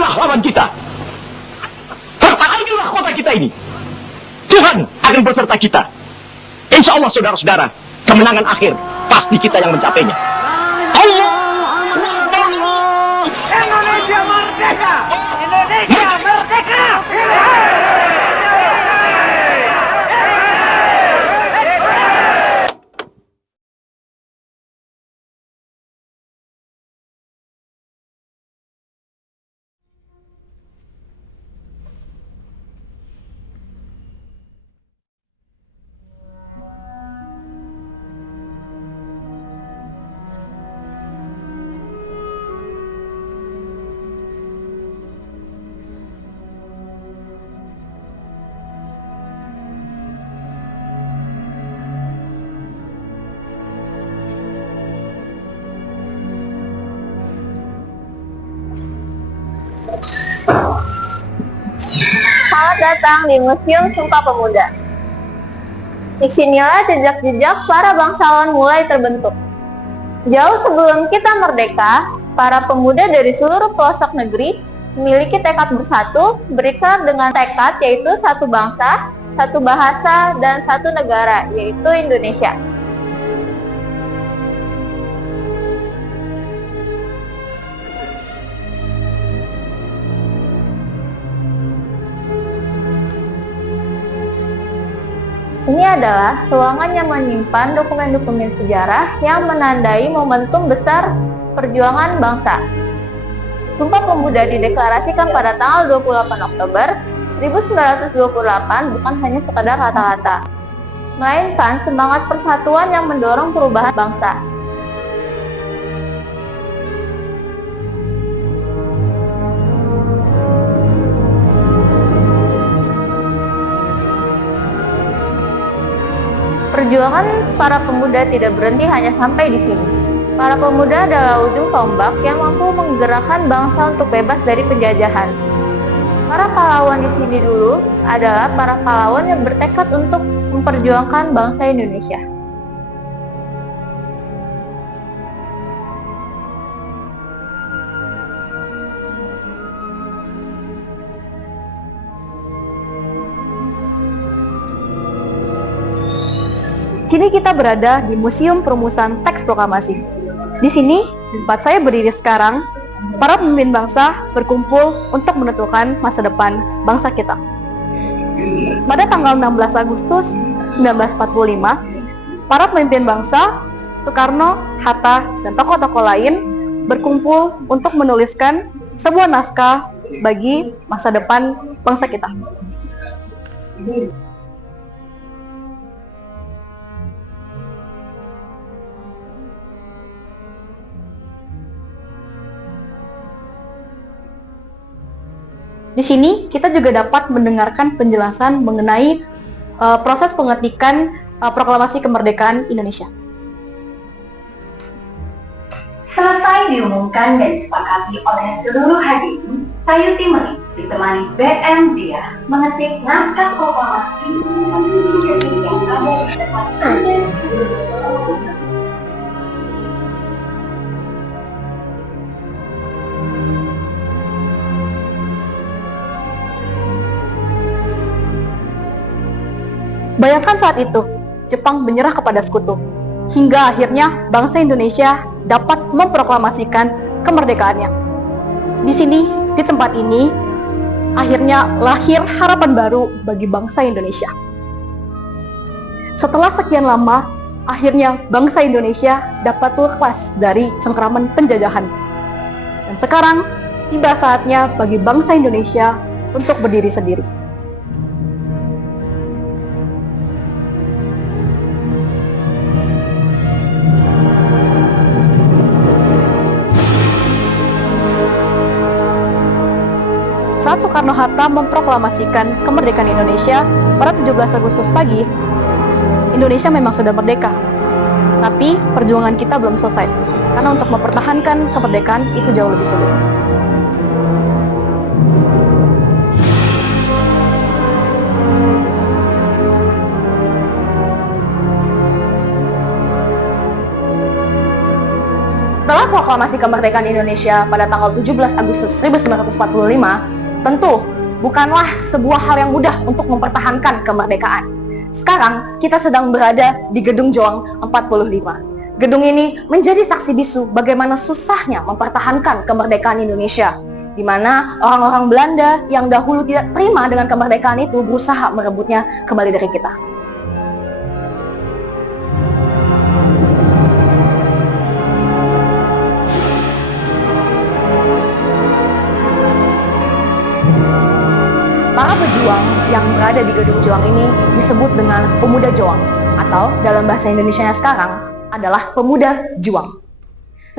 Janganlah lawan kita. Pertahankanlah kota kita ini. Tuhan akan beserta kita. Insya Allah saudara-saudara, kemenangan akhir pasti kita yang mencapainya. Allah. Indonesia merdeka! Indonesia merdeka! Selamat datang di Museum Sumpah Pemuda. Disinilah jejak-jejak para bangsawan mulai terbentuk. Jauh sebelum kita merdeka, para pemuda dari seluruh pelosok negeri memiliki tekad bersatu, berikrar dengan tekad yaitu satu bangsa, satu bahasa, dan satu negara, yaitu Indonesia. Ini adalah ruangan yang menyimpan dokumen-dokumen sejarah yang menandai momentum besar perjuangan bangsa. Sumpah Pemuda dideklarasikan pada tanggal 28 Oktober 1928 bukan hanya sekadar kata-kata, melainkan semangat persatuan yang mendorong perubahan bangsa. Perjuangan para pemuda tidak berhenti hanya sampai di sini. Para pemuda adalah ujung tombak yang mampu menggerakkan bangsa untuk bebas dari penjajahan. Para pahlawan di sini dulu adalah para pahlawan yang bertekad untuk memperjuangkan bangsa Indonesia. Kini kita berada di Museum Perumusan Teks Proklamasi. Di sini, tempat saya berdiri sekarang, para pemimpin bangsa berkumpul untuk menentukan masa depan bangsa kita. Pada tanggal 16 Agustus 1945, para pemimpin bangsa, Soekarno, Hatta, dan tokoh-tokoh lain berkumpul untuk menuliskan sebuah naskah bagi masa depan bangsa kita. Di sini kita juga dapat mendengarkan penjelasan mengenai proses pengetikan proklamasi kemerdekaan Indonesia. Selesai diumumkan dan disepakati oleh seluruh hadirin, Sayuti Menik ditemani BM Dia mengetik naskah proklamasi yang ada di depan Anda. Bayangkan saat itu, Jepang menyerah kepada sekutu, hingga akhirnya bangsa Indonesia dapat memproklamasikan kemerdekaannya. Di sini, di tempat ini, akhirnya lahir harapan baru bagi bangsa Indonesia. Setelah sekian lama, akhirnya bangsa Indonesia dapat lepas dari cengkraman penjajahan. Dan sekarang, tiba saatnya bagi bangsa Indonesia untuk berdiri sendiri. Saat Soekarno-Hatta memproklamasikan kemerdekaan Indonesia pada 17 Agustus pagi, Indonesia memang sudah merdeka. Tapi perjuangan kita belum selesai, karena untuk mempertahankan kemerdekaan itu jauh lebih sulit. Setelah proklamasi kemerdekaan Indonesia pada tanggal 17 Agustus 1945, tentu bukanlah sebuah hal yang mudah untuk mempertahankan kemerdekaan. Sekarang kita sedang berada di Gedung Joang 45. Gedung ini menjadi saksi bisu bagaimana susahnya mempertahankan kemerdekaan Indonesia, di mana orang-orang Belanda yang dahulu tidak terima dengan kemerdekaan itu berusaha merebutnya kembali dari kita. Para pejuang yang berada di Gedung Joang ini disebut dengan pemuda Joang, atau dalam bahasa Indonesianya sekarang adalah pemuda juang.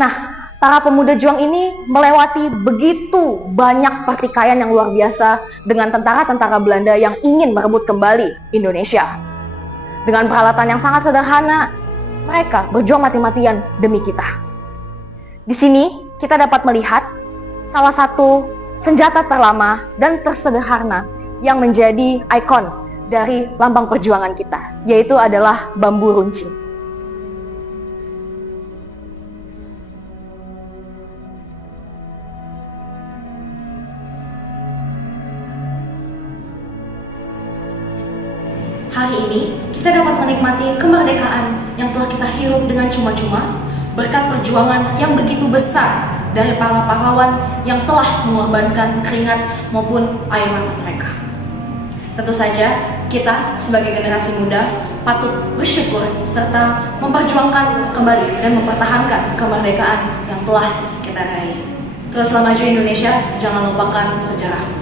Nah, para pemuda juang ini melewati begitu banyak pertikaian yang luar biasa dengan tentara-tentara Belanda yang ingin merebut kembali Indonesia. Dengan peralatan yang sangat sederhana, mereka berjuang mati-matian demi kita. Di sini kita dapat melihat salah satu senjata terlama dan tersederhana yang menjadi ikon dari lambang perjuangan kita, yaitu adalah bambu runcing. Hari ini kita dapat menikmati kemerdekaan yang telah kita hirup dengan cuma-cuma berkat perjuangan yang begitu besar dari para pahlawan yang telah mengorbankan keringat maupun air mata mereka. Tentu saja kita sebagai generasi muda patut bersyukur serta memperjuangkan kembali dan mempertahankan kemerdekaan yang telah kita raih. Teruslah maju Indonesia, jangan lupakan sejarah.